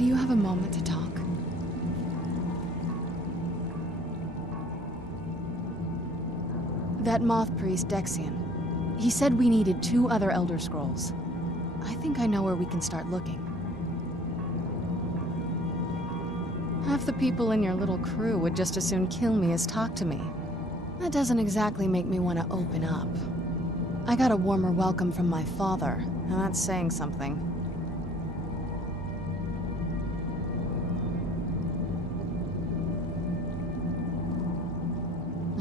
Do you have a moment to talk? That moth priest, Dexian, he said we needed 2 other Elder Scrolls. I think I know where we can start looking. Half the people in your little crew would just as soon kill me as talk to me. That doesn't exactly make me want to open up. I got a warmer welcome from my father, and that's saying something.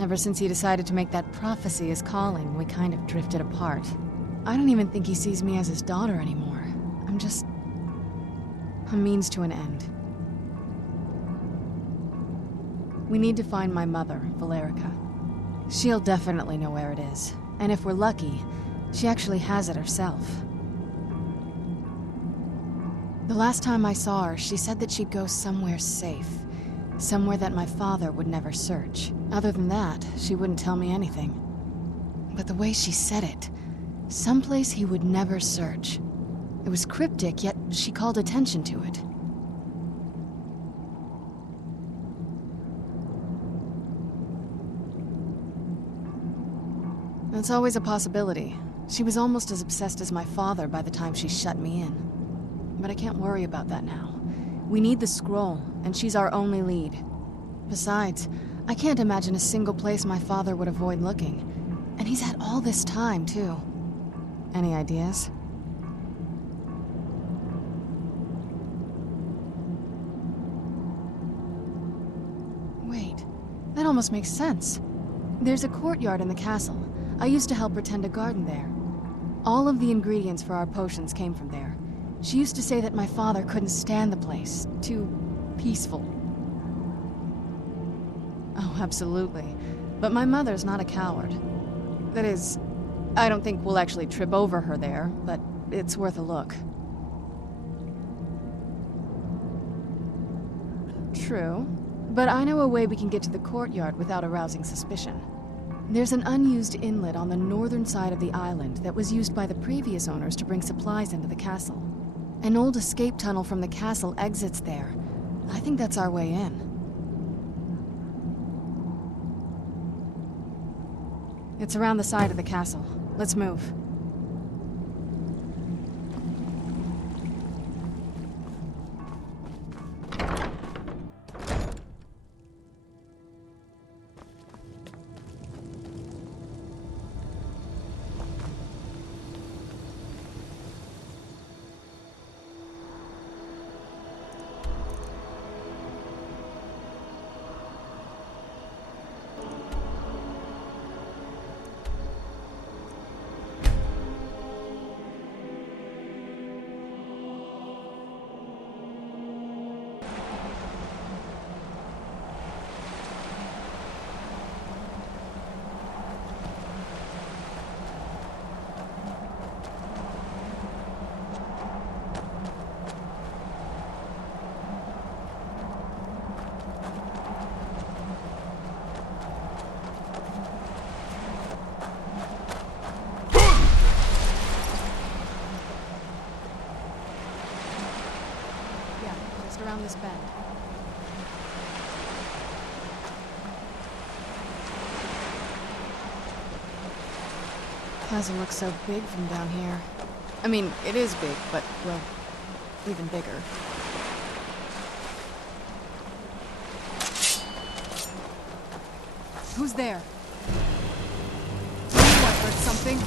Ever since he decided to make that prophecy his calling, we kind of drifted apart. I don't even think he sees me as his daughter anymore. I'm just a means to an end. We need to find my mother, Valerica. She'll definitely know where it is. And if we're lucky, she actually has it herself. The last time I saw her, she said that she'd go somewhere safe. Somewhere that my father would never search. Other than that, she wouldn't tell me anything. But the way she said it, someplace he would never search. It was cryptic, yet she called attention to it. That's always a possibility. She was almost as obsessed as my father by the time she shut me in. But I can't worry about that now. We need the scroll, and she's our only lead. Besides, I can't imagine a single place my father would avoid looking. And he's had all this time, too. Any ideas? Wait, that almost makes sense. There's a courtyard in the castle. I used to help her tend a garden there. All of the ingredients for our potions came from there. She used to say that my father couldn't stand the place. Too peaceful. Oh, absolutely. But my mother's not a coward. That is, I don't think we'll actually trip over her there, but it's worth a look. True. But I know a way we can get to the courtyard without arousing suspicion. There's an unused inlet on the northern side of the island that was used by the previous owners to bring supplies into the castle. An old escape tunnel from the castle exits there. I think that's our way in. It's around the side of the castle. Let's move. Around this bend. Plaza looks so big from down here. I mean, it is big, but, well, even bigger. Who's there? I heard something.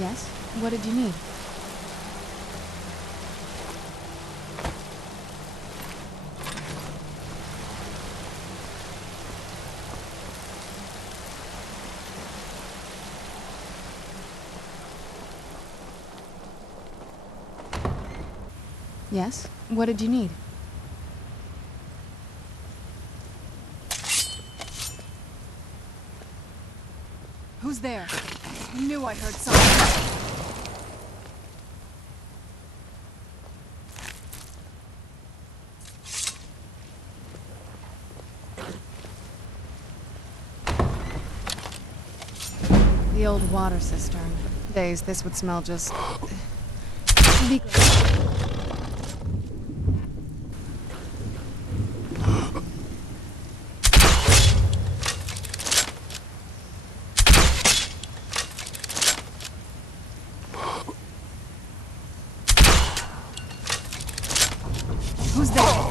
Yes? What did you need? Yes? What did you need? Who's there? I knew I heard something. The old water cistern. Days this would smell just... Who's there?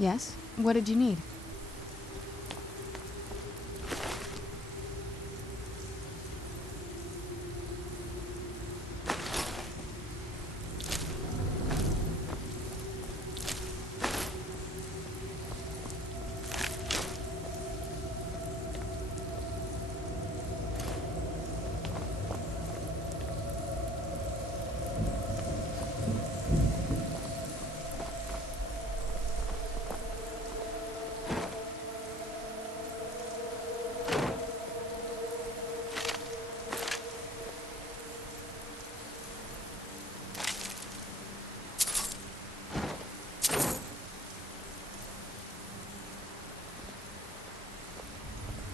Yes? What did you need?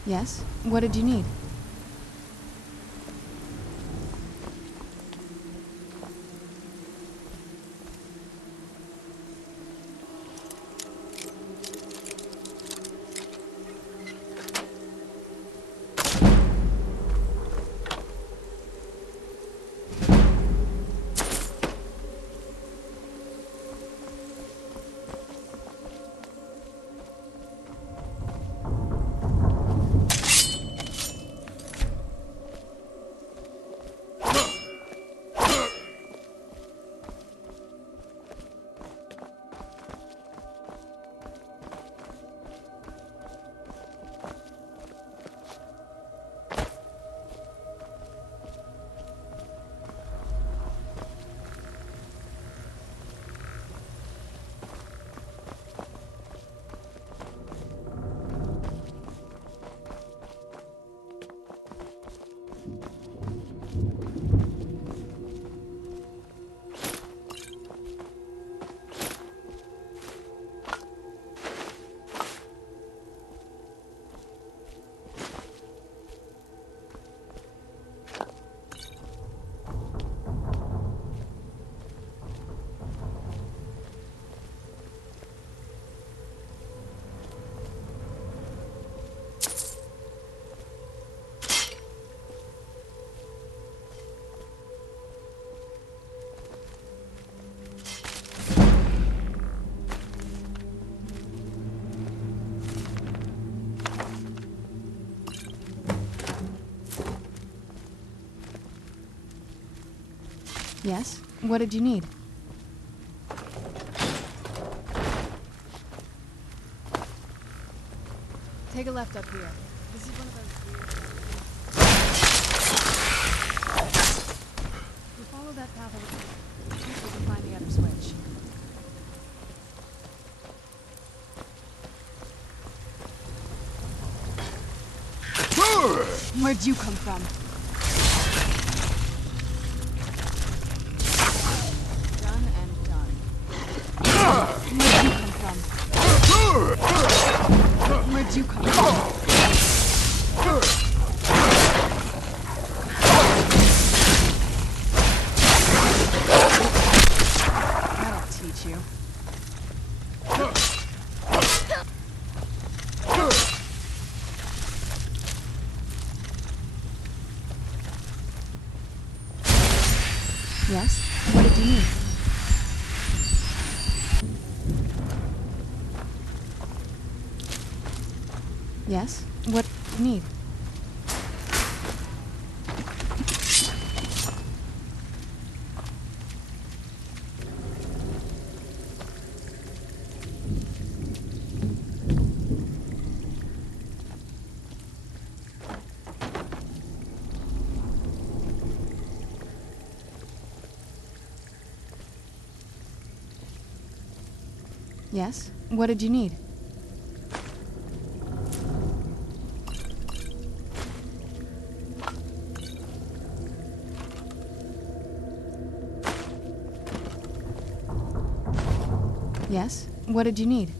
Yes? What did you need? Yes? What did you need? Take a left up here. This is one of those weird... If you follow that path over there, I think we can find the other switch. Where'd you come from? Where'd you come from? That'll teach you. Yes? What did you need? Yes? What do you need? Yes? What did you need? Yes? What did you need?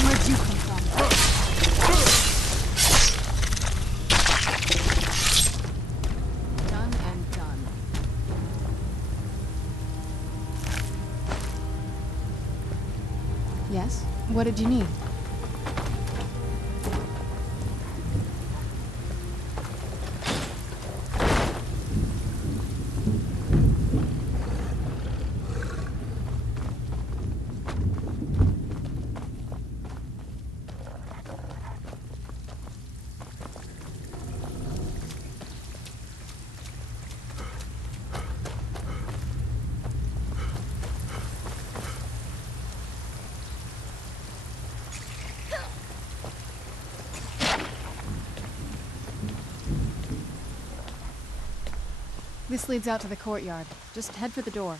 Where'd you come from? Done and done. Yes? What did you need? This leads out to the courtyard. Just head for the door.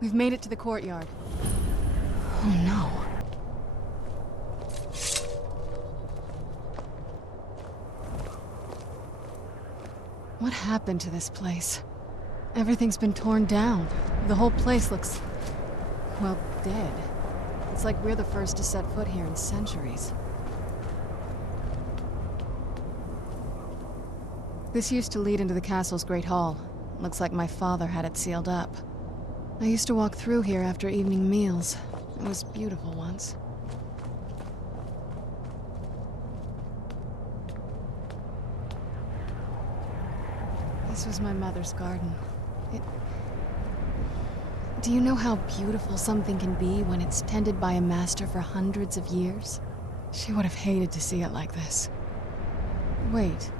We've made it to the courtyard. Oh no. What happened to this place? Everything's been torn down. The whole place looks, well, dead. It's like we're the first to set foot here in centuries. This used to lead into the castle's great hall. Looks like my father had it sealed up. I used to walk through here after evening meals. It was beautiful once. This was my mother's garden. Do you know how beautiful something can be when it's tended by a master for hundreds of years? She would have hated to see it like this. Wait.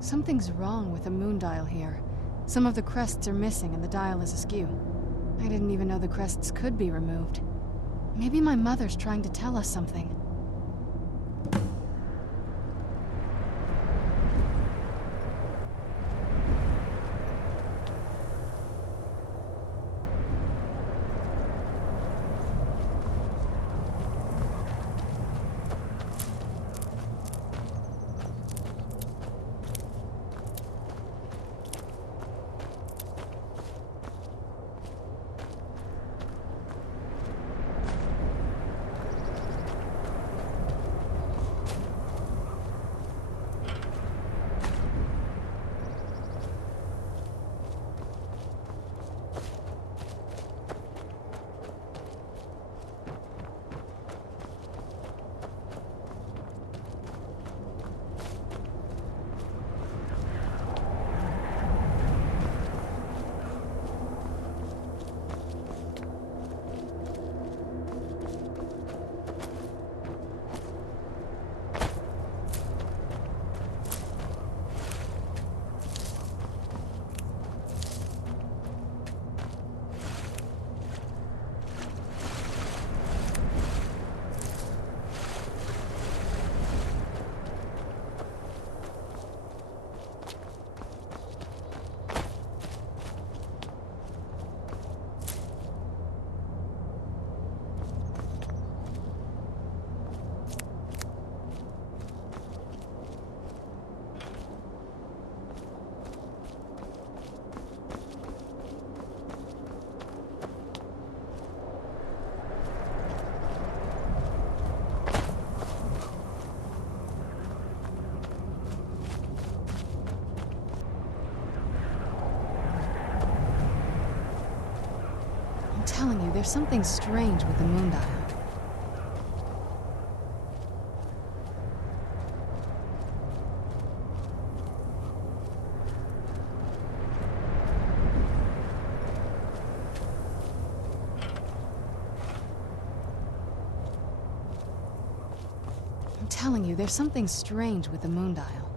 Something's wrong with the moon dial here. Some of the crests are missing and the dial is askew. I didn't even know the crests could be removed. Maybe my mother's trying to tell us something. I'm telling you, there's something strange with the moon dial. I'm telling you, there's something strange with the moon dial.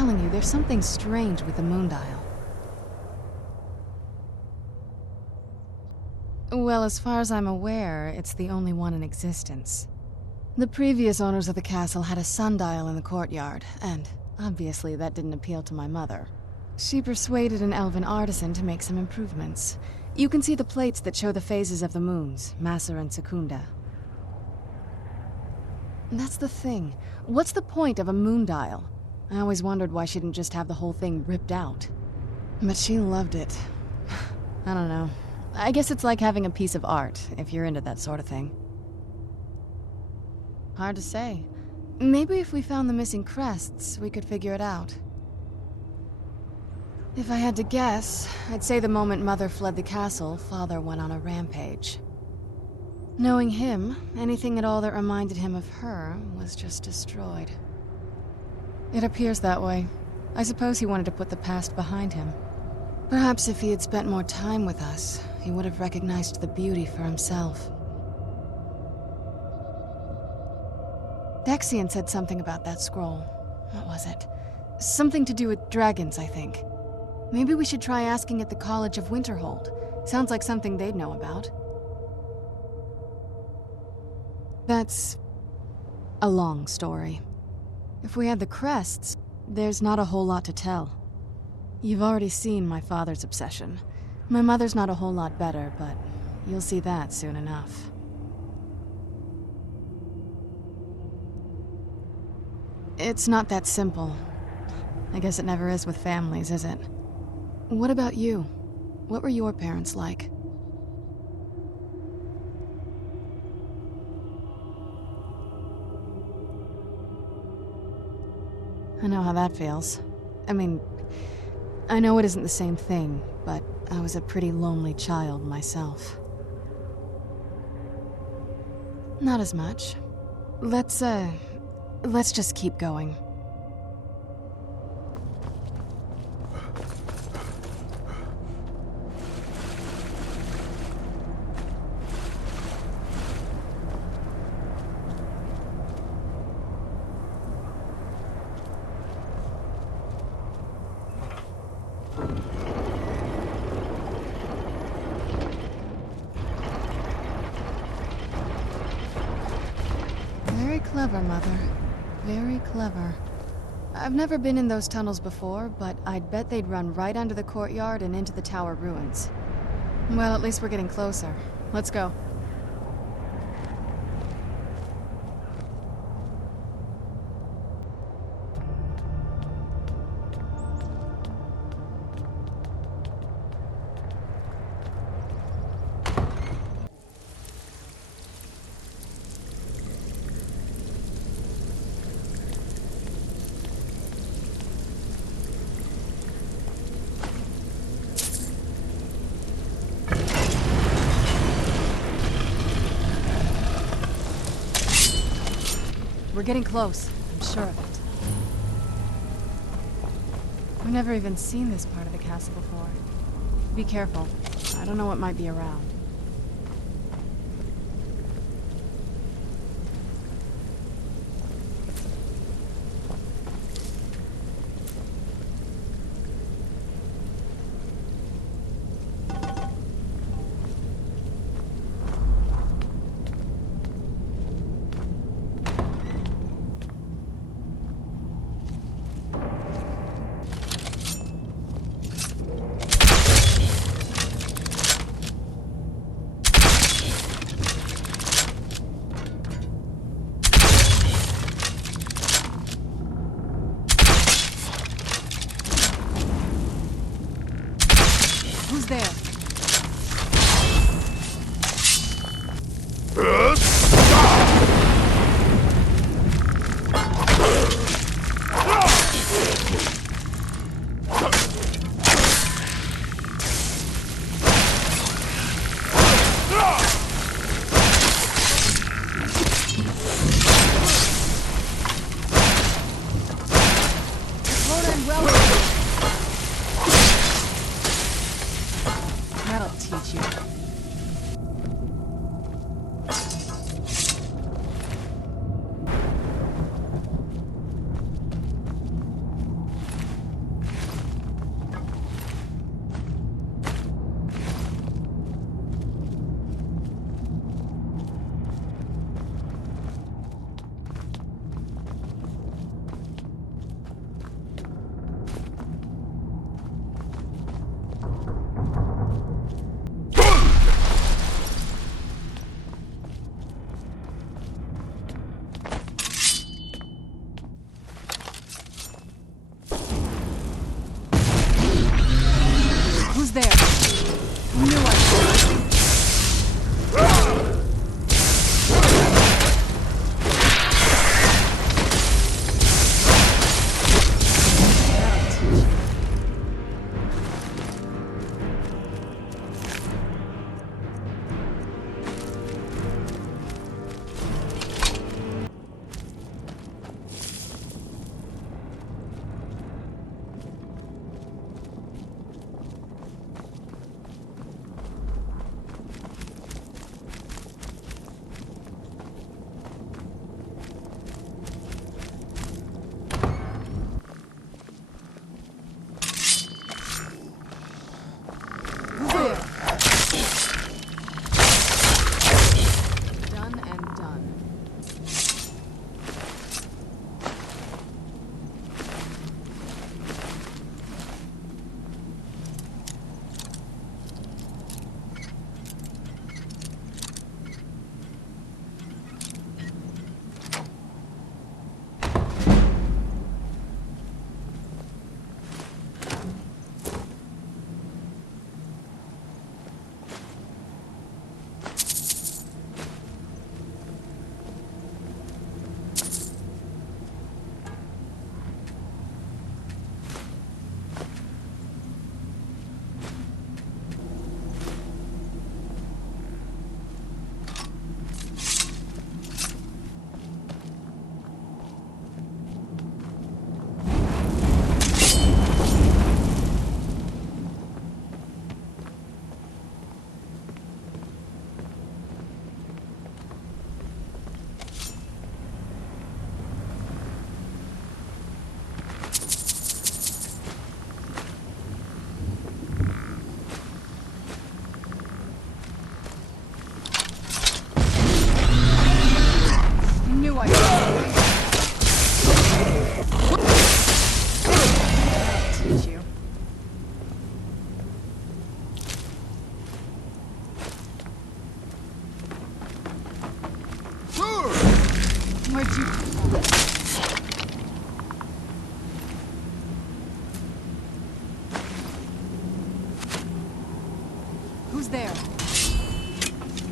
telling you, there's something strange with the moon dial. Well, as far as I'm aware, it's the only one in existence. The previous owners of the castle had a sundial in the courtyard, and obviously that didn't appeal to my mother. She persuaded an elven artisan to make some improvements. You can see the plates that show the phases of the moons, Maser and Secunda. That's the thing. What's the point of a moon dial? I always wondered why she didn't just have the whole thing ripped out. But she loved it. I don't know. I guess it's like having a piece of art, if you're into that sort of thing. Hard to say. Maybe if we found the missing crests, we could figure it out. If I had to guess, I'd say the moment Mother fled the castle, Father went on a rampage. Knowing him, anything at all that reminded him of her was just destroyed. It appears that way. I suppose he wanted to put the past behind him. Perhaps if he had spent more time with us, he would have recognized the beauty for himself. Dexian said something about that scroll. What was it? Something to do with dragons, I think. Maybe we should try asking at the College of Winterhold. Sounds like something they'd know about. That's a long story. If we had the crests, there's not a whole lot to tell. You've already seen my father's obsession. My mother's not a whole lot better, but you'll see that soon enough. It's not that simple. I guess it never is with families, is it? What about you? What were your parents like? I know how that feels. I mean, I know it isn't the same thing, but I was a pretty lonely child myself. Not as much. Let's just keep going. Very clever, Mother. Very clever. I've never been in those tunnels before, but I'd bet they'd run right under the courtyard and into the tower ruins. Well, at least we're getting closer. Let's go. We're getting close. I'm sure of it. I've never even seen this part of the castle before. Be careful. I don't know what might be around. Where'd you come from? Who's there?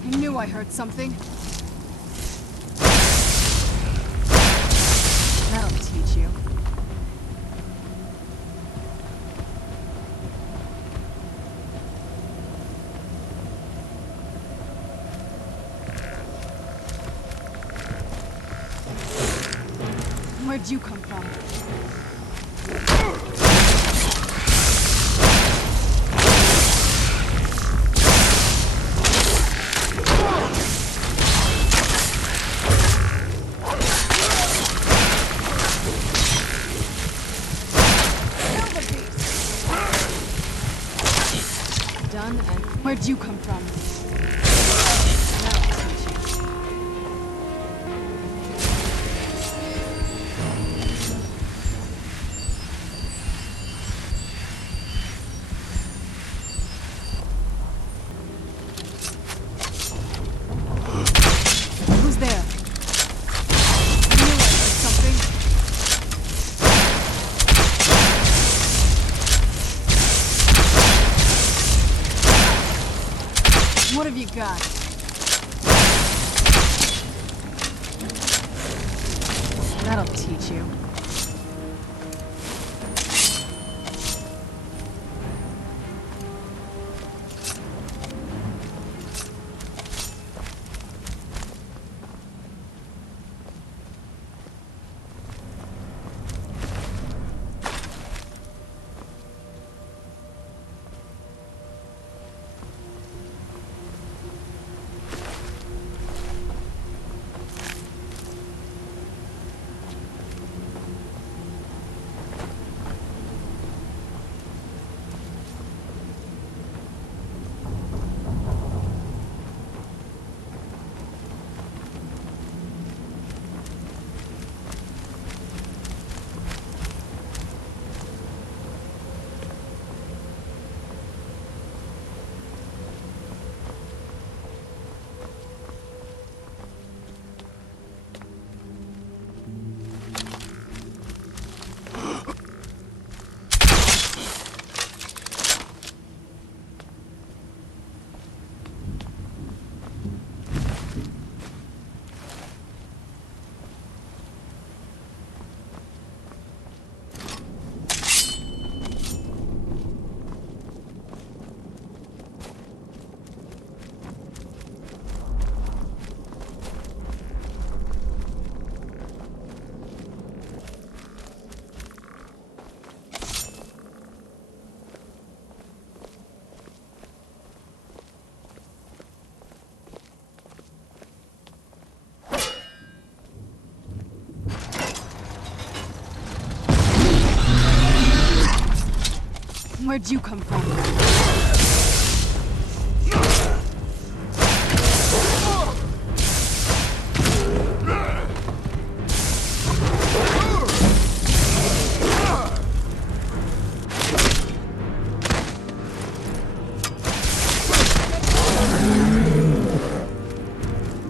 I knew I heard something. That'll teach you. Where'd you come from? Done and where'd you come from? That'll teach you. Who's there? I knew I heard something. What have you got? That'll teach you. Where'd you come from?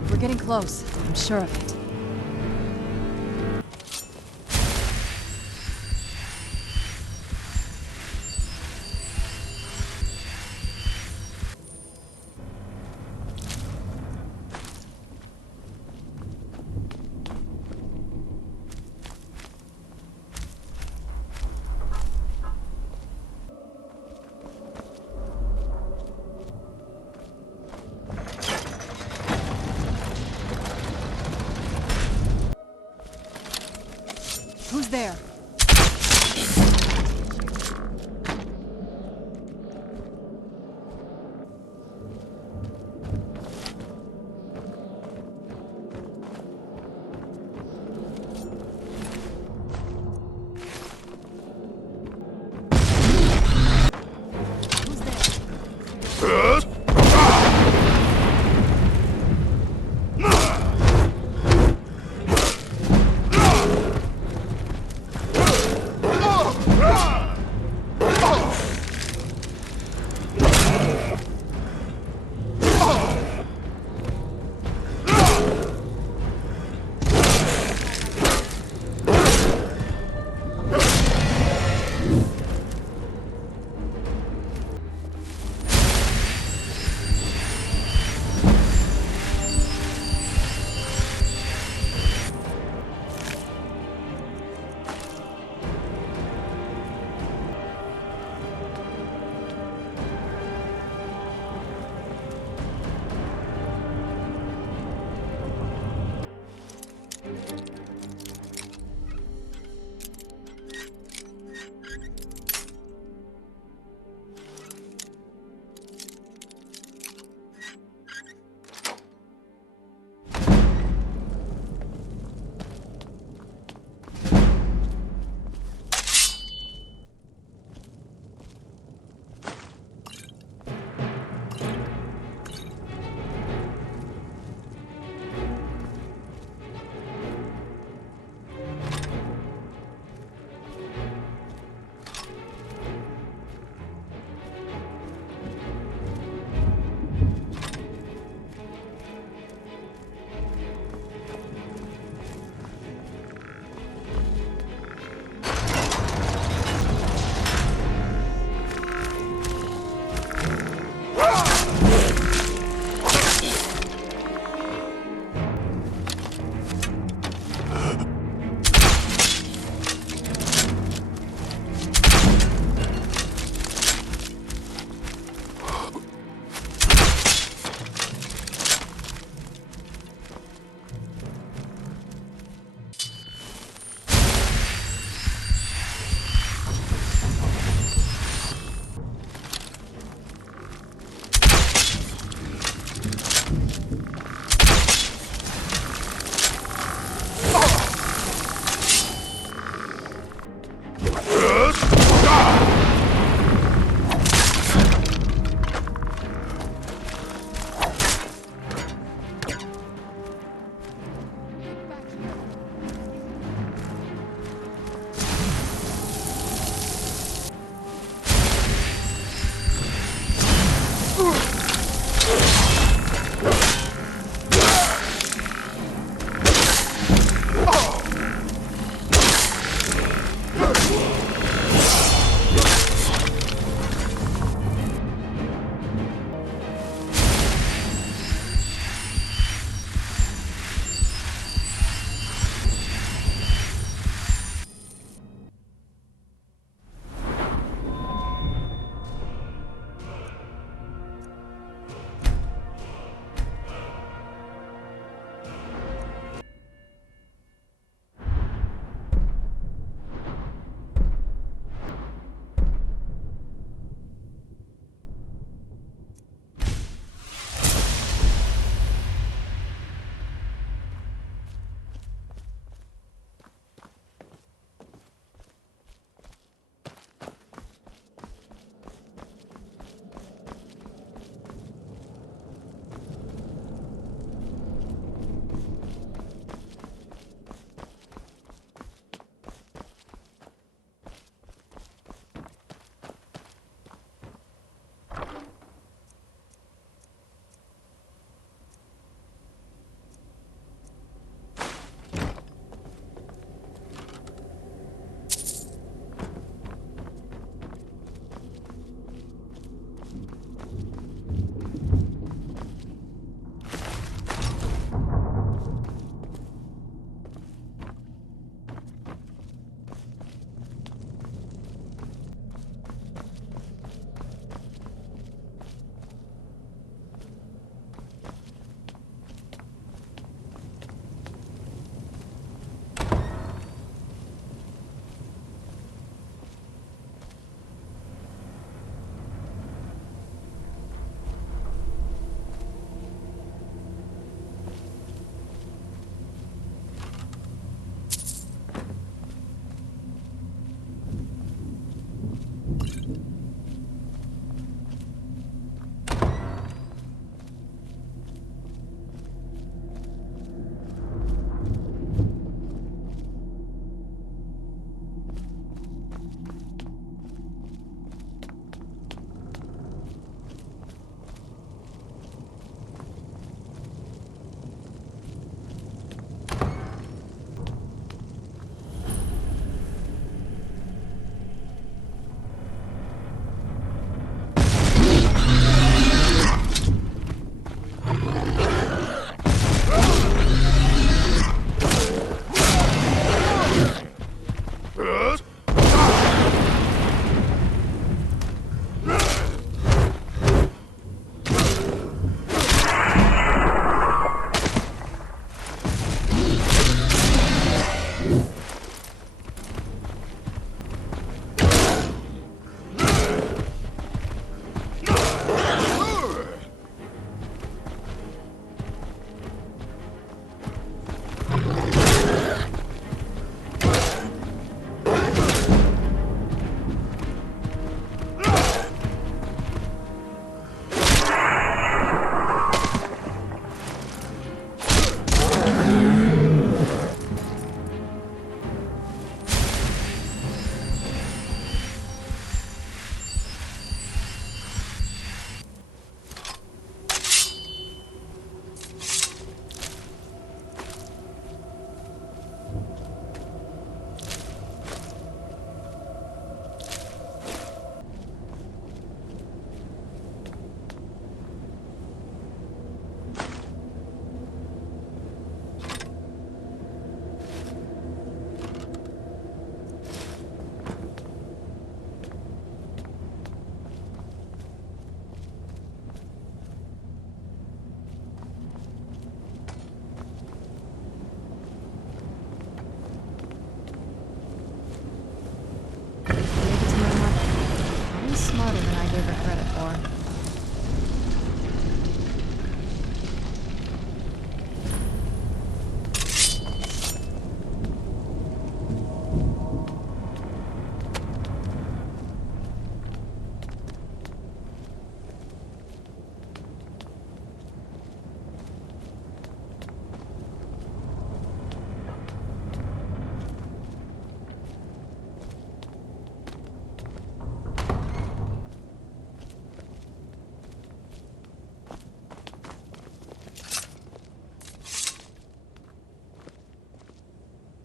We're getting close, I'm sure of it. Who's there?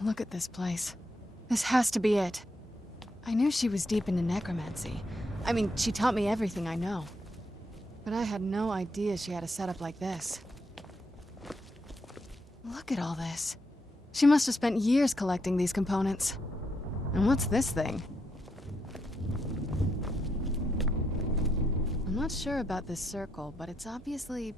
Look at this place. This has to be it. I knew she was deep into necromancy. I mean, she taught me everything I know. But I had no idea she had a setup like this. Look at all this. She must have spent years collecting these components. And what's this thing? I'm not sure about this circle, but it's obviously...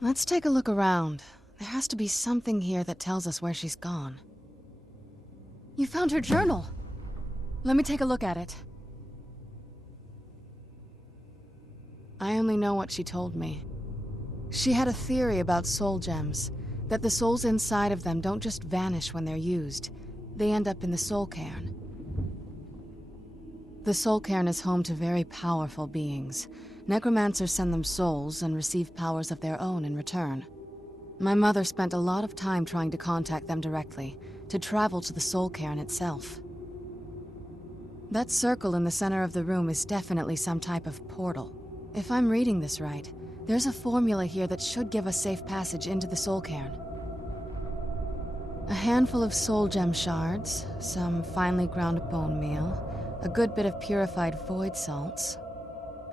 Let's take a look around. There has to be something here that tells us where she's gone. You found her journal! Let me take a look at it. I only know what she told me. She had a theory about soul gems, that the souls inside of them don't just vanish when they're used. They end up in the soul cairn. The soul cairn is home to very powerful beings. Necromancers send them souls and receive powers of their own in return. My mother spent a lot of time trying to contact them directly, to travel to the soul cairn itself. That circle in the center of the room is definitely some type of portal. If I'm reading this right, there's a formula here that should give us safe passage into the soul cairn. A handful of soul gem shards, some finely ground bone meal, a good bit of purified void salts.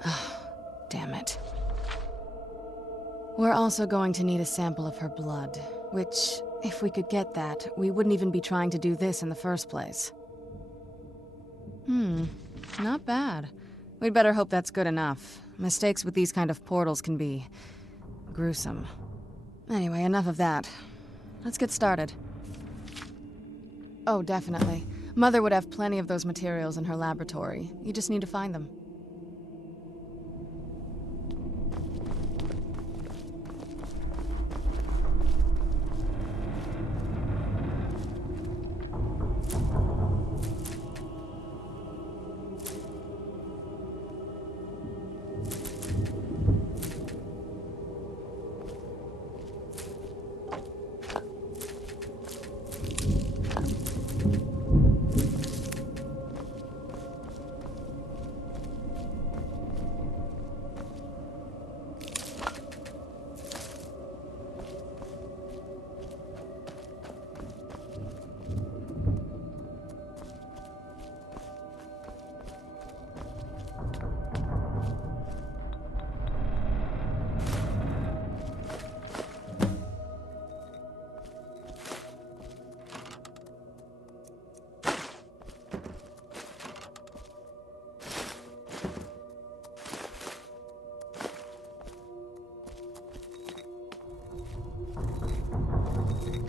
Ah. Damn it. We're also going to need a sample of her blood, which, if we could get that, we wouldn't even be trying to do this in the first place. Not bad. We'd better hope that's good enough. Mistakes with these kind of portals can be... gruesome. Anyway, enough of that. Let's get started. Oh, definitely. Mother would have plenty of those materials in her laboratory. You just need to find them.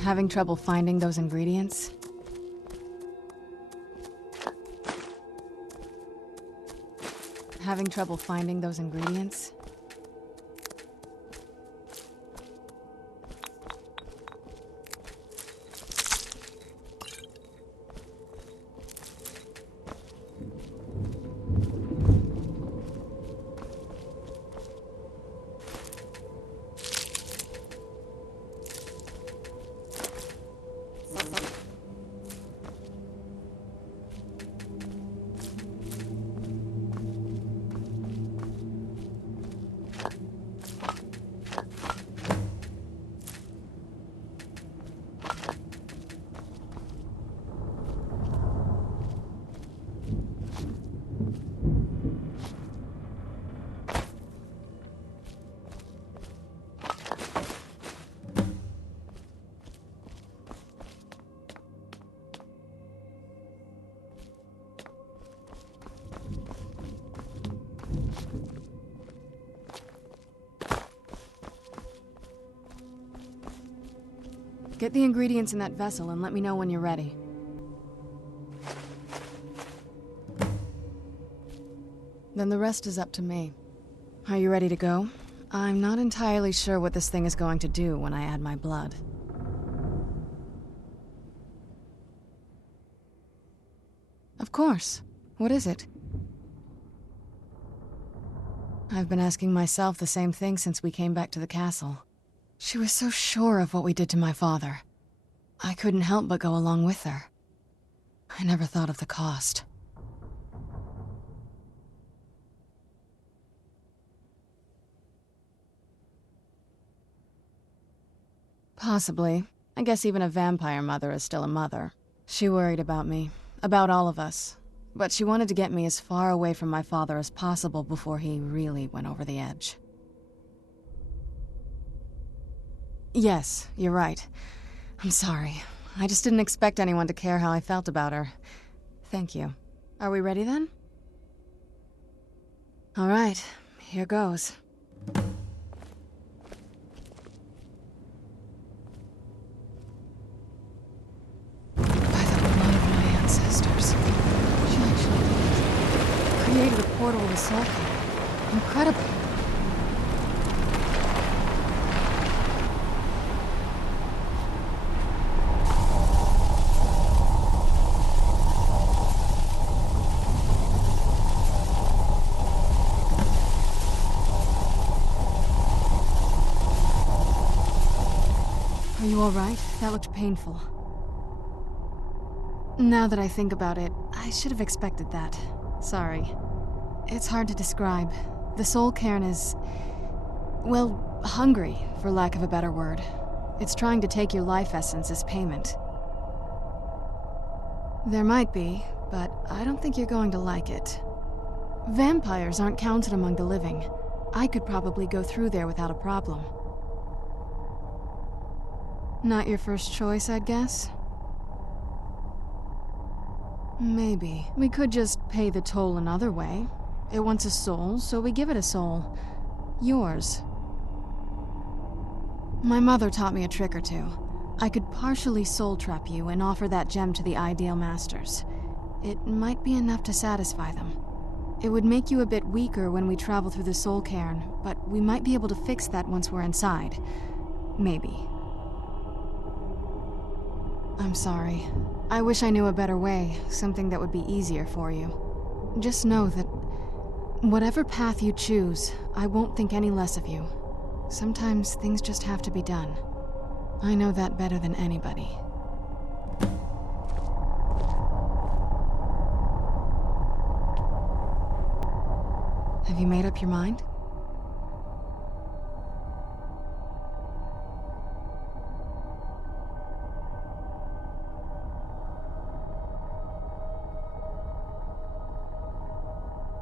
Having trouble finding those ingredients? Having trouble finding those ingredients? Get the ingredients in that vessel and let me know when you're ready. Then the rest is up to me. Are you ready to go? I'm not entirely sure what this thing is going to do when I add my blood. Of course. What is it? I've been asking myself the same thing since we came back to the castle. She was so sure of what we did to my father. I couldn't help but go along with her. I never thought of the cost. Possibly. I guess even a vampire mother is still a mother. She worried about me, about all of us. But she wanted to get me as far away from my father as possible before he really went over the edge. Yes, you're right. I'm sorry. I just didn't expect anyone to care how I felt about her. Thank you. Are we ready then? All right, here goes. Created a portal to Soul King. Incredible. Are you all right? That looked painful. Now that I think about it, I should have expected that. Sorry. It's hard to describe. The soul cairn is, well, hungry, for lack of a better word. It's trying to take your life essence as payment. There might be, but I don't think you're going to like it. Vampires aren't counted among the living. I could probably go through there without a problem. Not your first choice, I'd guess? Maybe. We could just pay the toll another way. It wants a soul, so we give it a soul. Yours. My mother taught me a trick or two. I could partially soul trap you and offer that gem to the ideal masters. It might be enough to satisfy them. It would make you a bit weaker when we travel through the soul cairn, but we might be able to fix that once we're inside. Maybe. I'm sorry. I wish I knew a better way, something that would be easier for you. Just know that whatever path you choose, I won't think any less of you. Sometimes things just have to be done. I know that better than anybody. Have you made up your mind?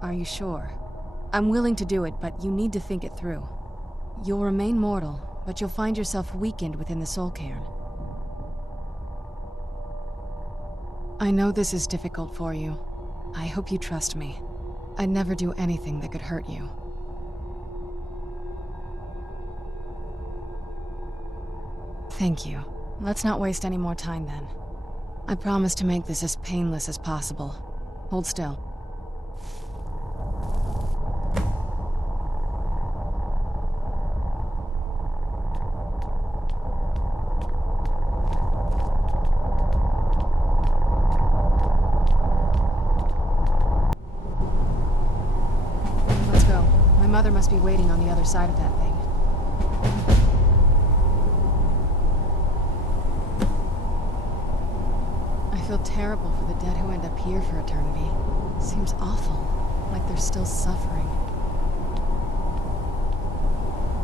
Are you sure? I'm willing to do it, but you need to think it through. You'll remain mortal, but you'll find yourself weakened within the soul cairn. I know this is difficult for you. I hope you trust me. I'd never do anything that could hurt you. Thank you. Let's not waste any more time then. I promise to make this as painless as possible. Hold still. Mother must be waiting on the other side of that thing. I feel terrible for the dead who end up here for eternity. Seems awful, like they're still suffering.